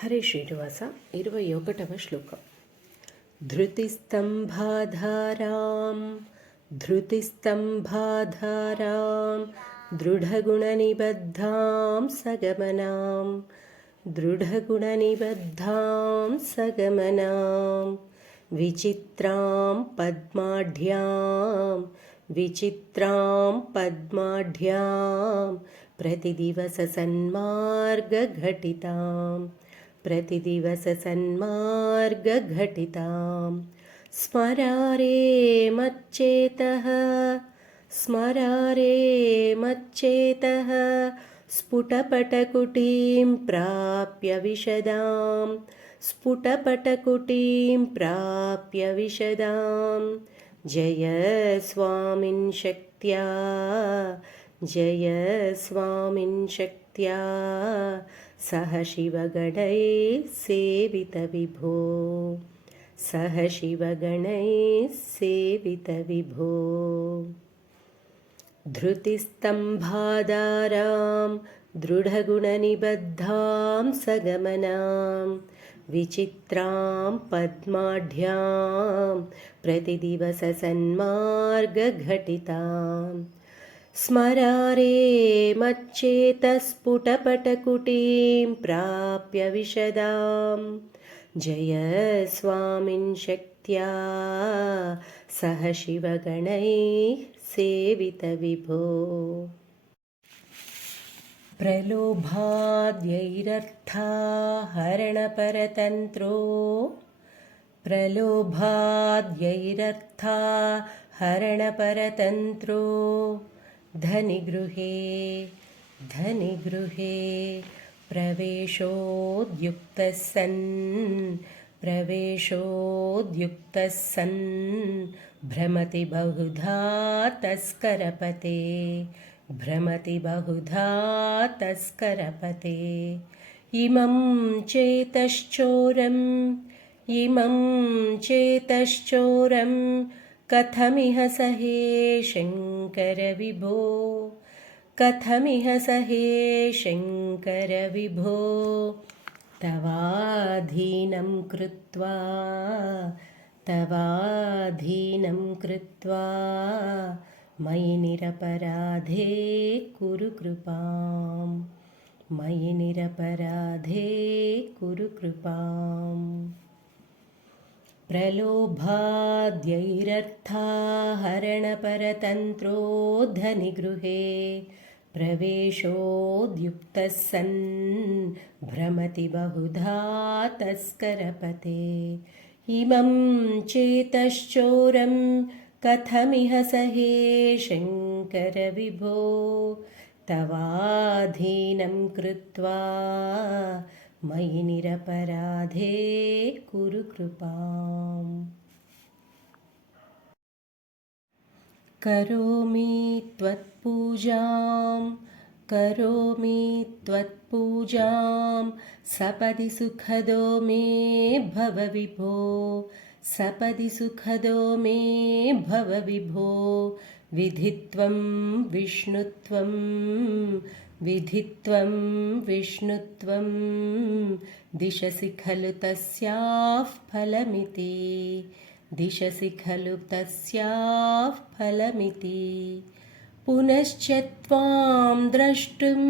హరే శ్రీనివాస 21వ శ్లోకం. ధృతిస్తంభాధారాం దృఢగుణనిబద్ధాం సగమనాం విచిత్రాం పద్మాఢ్యాం प्रतिदिवससन्मार्गघटितां स्मरारे मच्चेतः स्फुटपटकुटीं प्राप्य विशदां जय स्वामिन् शक्त्या सह शिवगणैः सेवितविभो धृतिस्तम्भाधारां दृढगुणनिबद्धां सगमनां विचित्रां पद्माढ्यां प्रतिदिवससन्मार्गघटितां स्मरारे मच्चेतस्फुटपटकुटीं प्राप्य विशदां जय स्वामिन् शक्त्या सह शिवगणैः सेवितविभो प्रलोभाद्यैरर्थाहरणपरतन्त्रो धनिगृहे प्रवेशोद्युक्तः सन् भ्रमति बहुधा तस्करपते इमं चेतश्चोरं कथमिह सहे शङ्कर विभो तवाधीनं कृत्वा मयि निरपराधे कुरु कृपाम् प्रलोभाद्यैरर्थाहरणपरतन्त्रो धनिगृहे प्रवेशोद्युक्तः सन् भ्रमति बहुधा तस्करपते इमं चेतश्चोरं कथमिह सहे शङ्कर विभो तवाधीनं कृत्वा मयि निरपराधे कुरु कृपाम् करोमि त्वत्पूजां सपदि सुखदो मे भव विभो विधित्वं विष्णुत्वं दिशसि खलु तस्याः फलमिति पुनश्च त्वां द्रष्टुं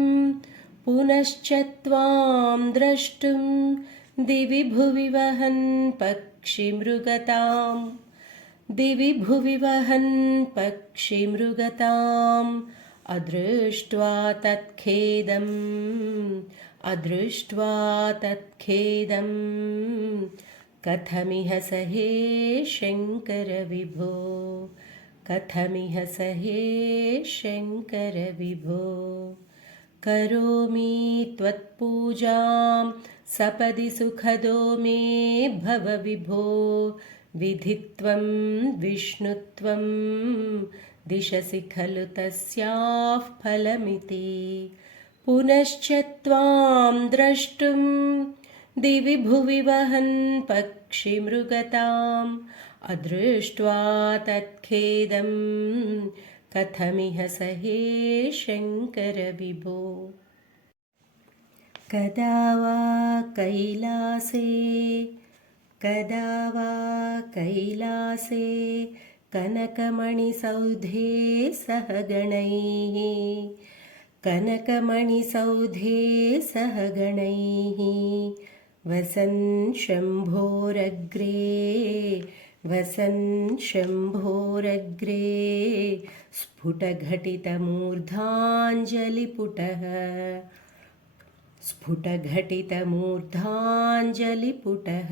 दिवि भुवि वहन् पक्षिमृगताम् अदृष्ट्वा तत्खेदं कथमिह सहे शङ्कर विभो करोमि त्वत्पूजां सपदि सुखदो मे भव विभो विधित्वं विष्णुत्वं दिशसि खलु तस्याः फलमिति पुनश्च त्वां द्रष्टुं दिवि भुवि वहन् पक्षिमृगताम् अदृष्ट्वा तत्खेदं कथमिह सहे शङ्कर विभो कदा वा कैलासे कदा वा कैलासे कनकमणिसौधे सह गणैः कनकमणिसौधे सह गणैः वसन् शम्भोरग्रे वसन् शम्भोरग्रे स्फुटघटितमूर्धाञ्जलिपुटः स्फुटघटितमूर्धाञ्जलिपुटः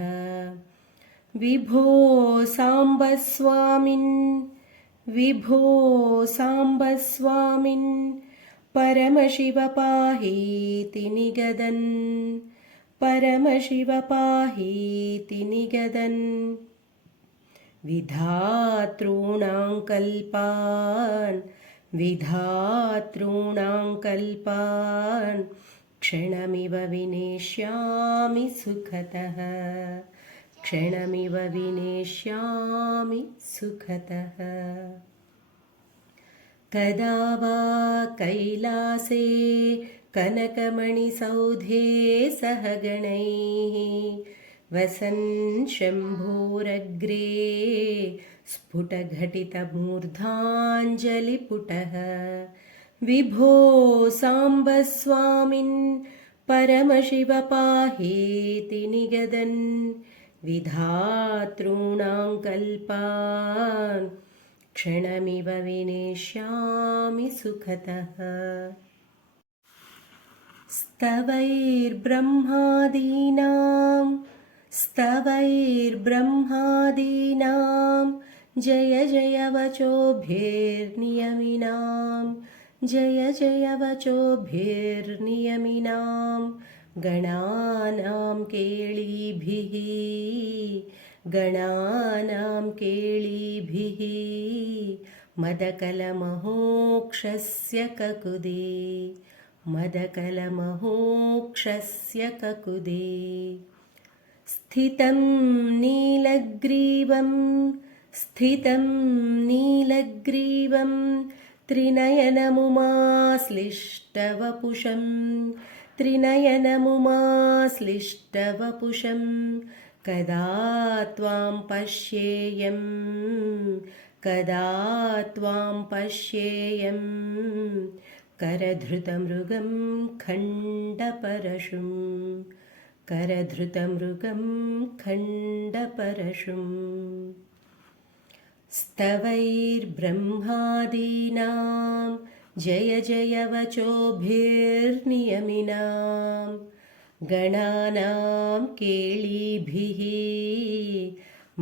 विभो साम्ब स्वामिन् विभो साम्ब स्वामिन् परमशिव पाहीति निगदन् परमशिव पाहीति निगदन् विधातॄणां कल्पान् विधातॄणां कल्पान् क्षणमिव विनेष्यामि सुखतः क्षणमिव विनेष्यामि सुखतः कदा वा कैलासे कनकमणिसौधे सह गणैः वसन् शम्भोरग्रे स्फुटघटितमूर्धाञ्जलिपुटः विभो साम्ब स्वामिन् परमशिव पाहीति निगदन् विधातॄणां कल्पान् क्षणमिव विनेष्यामि सुखतः स्तवैर्ब्रह्मादीनां जय जय वचोभिर्नियमिनां जय जय वचोभिर्नियमिनां गणानां केळीभिः मदकलमहोक्षस्य ककुदे मदकलमहोक्षस्य ककुदे स्थितं नीलग्रीवं त्रिनयनमुमाश्लिष्टवपुषं कदा त्वां पश्येयं करधृतमृगं खण्डपरशुम् स्तवैर्ब्रह्मादीनां जय जय वचोभिर्नियमिनां गणानां केळीभिः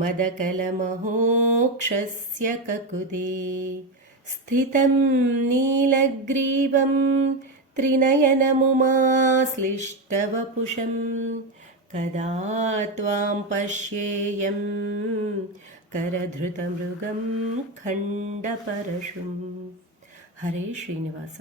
मदकलमहोक्षस्य ककुदे स्थितं नीलग्रीवं त्रिनयनमुमाश्लिष्टवपुषं कदा त्वां पश्येयं करधृतमृगं खण्डपरशुम् हरे श्रीनिवास।